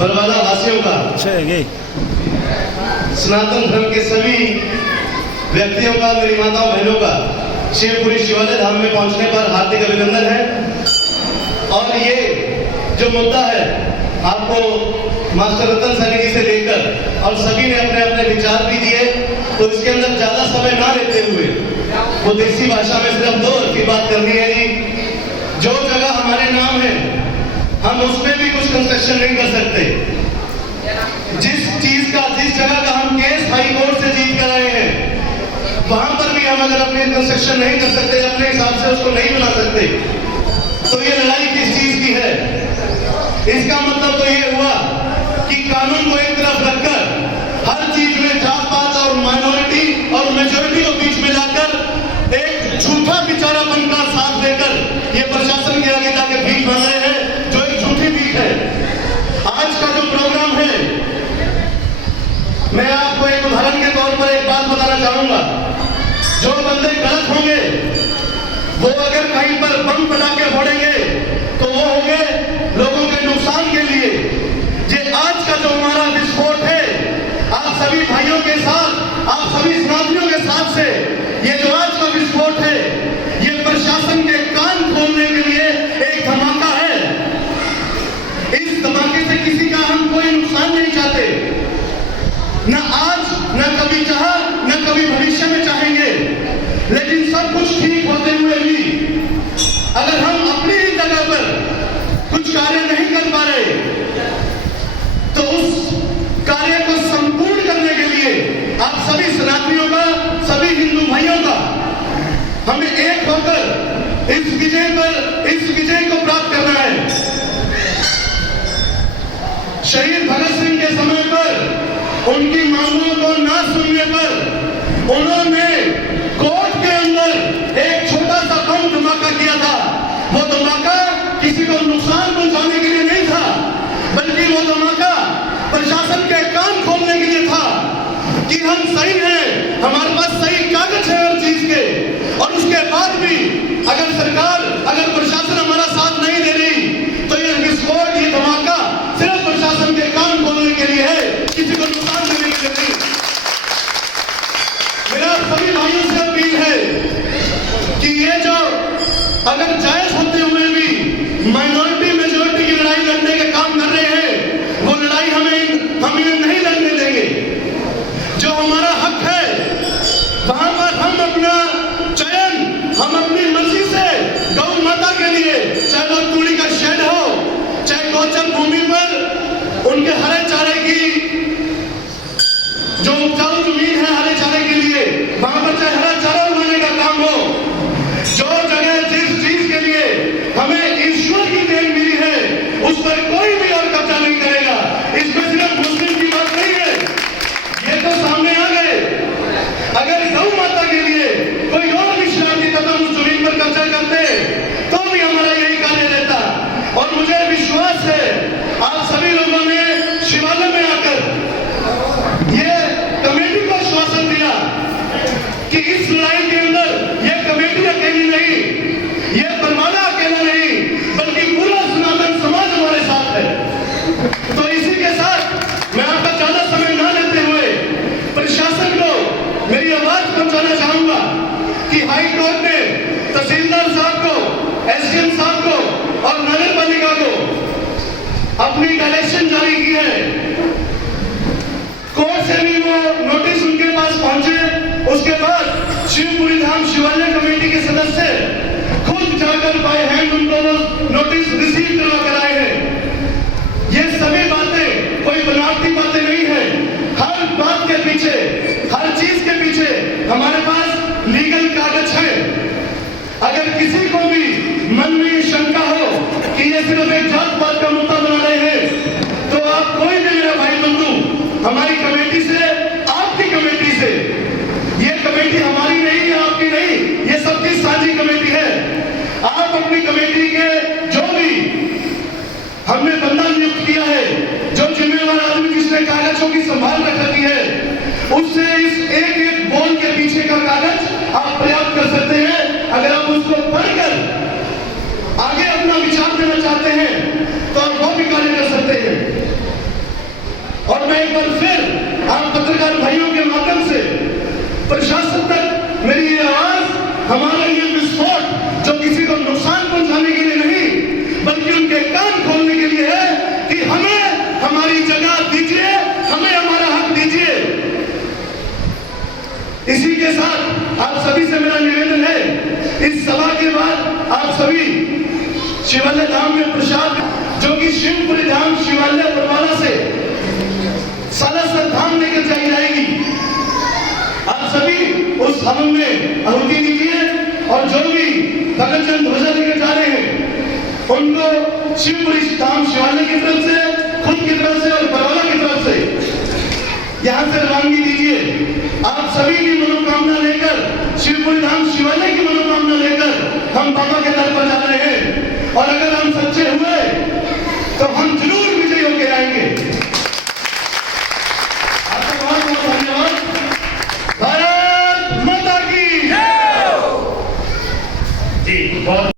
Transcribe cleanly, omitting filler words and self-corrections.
बरवाला वासियों का, सनातन धर्म के सभी व्यक्तियों का, मेरी माताओं बहनों का शिवपुरी शिवालय धाम में पहुंचने पर हार्दिक अभिनंदन है। और ये जो मुद्दा है, आपको मास्टर रतन सानी जी से लेकर और सभी ने अपने अपने विचार भी दिए, तो इसके अंदर ज्यादा समय ना लेते हुए वो देसी भाषा में सिर्फ 2 अर्थ की बात करनी है जी। जो जगह हमारे नाम है, हम उसमें भी कुछ कंस्ट्रक्शन नहीं कर सकते। जिस जगह का हम केस हाई कोर्ट से जीत कर आए हैं, वहां पर भी हम अगर अपने कंस्ट्रक्शन नहीं कर सकते, अपने हिसाब से उसको नहीं बना सकते, तो ये लड़ाई किस चीज की है? इसका मतलब तो ये हुआ कि कानून को एक तरफ रखकर हर चीज में जात पात और माइनॉरिटी और मेजोरिटी को बीच में लाकर एक झूठा बिचारापन का साथ लेकर ये प्रशासन के आगे जाके भीख मांग रहे हैं, जो एक झूठी भीख है। आज का जो प्रोग्राम है, मैं आपको एक उदाहरण के तौर पर एक बात बताना चाहूंगा। जो बंदे गलत होंगे, वो अगर कहीं पर बम पटाखे फोड़ेंगे तो वो होंगे लोगों के नुकसान के लिए। ये आज का जो हमारा विस्फोट है, आप सभी भाइयों के साथ, आप सभी सनातनियों के साथ से ये जो आज का विस्फोट है, ये प्रशासन के कान खोलने के लिए एक धमाका है। इस धमाके से किसी का हम कोई नुकसान नहीं चाहते, न आज, न कभी चाहा, न कभी भविष्य में चाहेंगे। लेकिन सब कुछ ठीक होते हुए भी अगर हम अपनी ही जगह पर कुछ कार्य नहीं कर पा रहे, तो उस कार्य को संपूर्ण करने के लिए आप सभी सनातनियों का, सभी हिंदू भाइयों का हमें एक होकर इस विजय को प्राप्त करना है। शहीद भगत सिंह के समय पर उनकी मांगों को ना सुनने पर उन्होंने कोर्ट के अंदर एक छोटा सा बम धमाका किया था। वो धमाका किसी को नुकसान पहुंचाने के लिए नहीं था, बल्कि वो धमाका प्रशासन के कान खोलने के लिए था कि हम सही हैं, हमारे पास सही कागज है हर चीज के, और उसके बाद भी अगर सरकार, अगर प्रशासन हमारा साथ नहीं दे रही, तो ये विस्फोट, ये धमाका सिर्फ प्रशासन के कान खोलने के लिए है, किसी को नुकसान देने के लिए नहीं। मेरा सभी भाइयों से अपील है कि ये जो अगर जायज होते हुए भी माइनॉरिटी मेजोरिटी की लड़ाई लड़ने के काम कर रहे हैं, वो लड़ाई हम नहीं लड़ने देंगे। जो हमारा हक है, वहां पर हम अपना चयन, हम अपनी मर्जी से गौ माता के लिए, चाहे वो तूड़ी का शेड हो, चाहे गोचर भूमि पर उनके हरे चारे की जो उपजाऊ जमीन है, हरे चारे के लिए वहां पर चाहे हरा चारा उगाने का काम हो, जो जगह जिस चीज के लिए हमें ईश्वर की देन मिली है, उस पर कोई भी और कब्जा नहीं करेगा। इसमें सिर्फ मुस्लिम की बात नहीं है, ये तो सामने आ गए। अगर गौ माता के लिए कोई और भी शरारती कदम उस जमीन पर कब्जा करते तो भी हमारा यही कार्य रहता। और मुझे विश्वास है, आप सभी लोगों ने शिवालय में आकर ये कमेटी को आश्वासन दिया कि इस लड़ाई के अंदर ये कमेटी अकेली नहीं, ये बरवाला अकेला नहीं, बल्कि पूरा सनातन समाज हमारे साथ है। तो इसी के साथ मैं आपका ज्यादा समय ना लेते हुए प्रशासन को मेरी आवाज पहुंचाना चाहूंगा कि हाई कोर्ट ने तहसीलदार साहब को, एसडीएम साहब को और नगर पालिका को अपनी डायरेक्शन जारी की है। कोर्ट से भी वो नोटिस उनके पास पहुंचे। उसके बाद शिवपुरी धाम शिवालय कमेटी के सदस्य खुद जाकर बाय हैंड उनको नोटिस रिसीव करवा कर आए हैं। ये सभी बातें कोई बनावटी बातें नहीं है। हर बात के पीछे, हर चीज के पीछे हमारे पास लीगल कागज है। अगर किसी को भी मन में ये शंका हो कि ये सिर्फ एक जात पात का मुद्दा बना रहे हैं, तो आप कोई भी मेरा भाई बंधु हमारी कमेटी से, आपकी कमेटी से, ये कमेटी हमारी नहीं है, आपकी नहीं, ये सबकी साझी कमेटी है। आप अपनी कमेटी के जो भी हमने बंदा नियुक्त किया है, जो जिम्मेवार आदमी जिसने कागजों की संभाल रख रखी है, उससे इस एक एक बोल के पीछे का कागज आप प्राप्त कर सकते हैं। अगर आप उसको पढ़कर आगे अपना विचार देना चाहते हैं तो आप वो भी कार्य कर सकते हैं। एक बार फिर आप पत्रकार भाइयों के माध्यम से प्रशासन तक मेरी ये आवाज, हमारा ये विस्फोट जो किसी को नुकसान पहुंचाने के लिए नहीं बल्कि उनके कान खोलने के लिए है कि हमें हमारी जगह दीजिए, हमें हमारा हक दीजिए। इसी के साथ आप सभी से मेरा निवेदन है, इस सभा के बाद आप सभी शिवालय धाम में प्रसाद जो कि शिवपुरी धाम शिवालय बरवाला से सालासर धाम लेकर जाई जाएगी, आप सभी उस हवन में आहुति दीजिए और जो भी भगतजन ध्वजा लेकर जा रहे हैं उनको शिवपुरी धाम शिवालय की तरफ से, खुद की तरफ से और बरवाला की तरफ से यहां से रवानगी दीजिए। आप सभी की मनोकामना लेकर, शिवपुरी धाम शिवालय की मनोकामना लेकर हम बाबा के दर पर जा रहे हैं और अगर हम सच्चे हुए तो हम जरूर विजयी होकर आएंगे। आपका बहुत बहुत धन्यवाद। भारत माता की जय। जी बहुत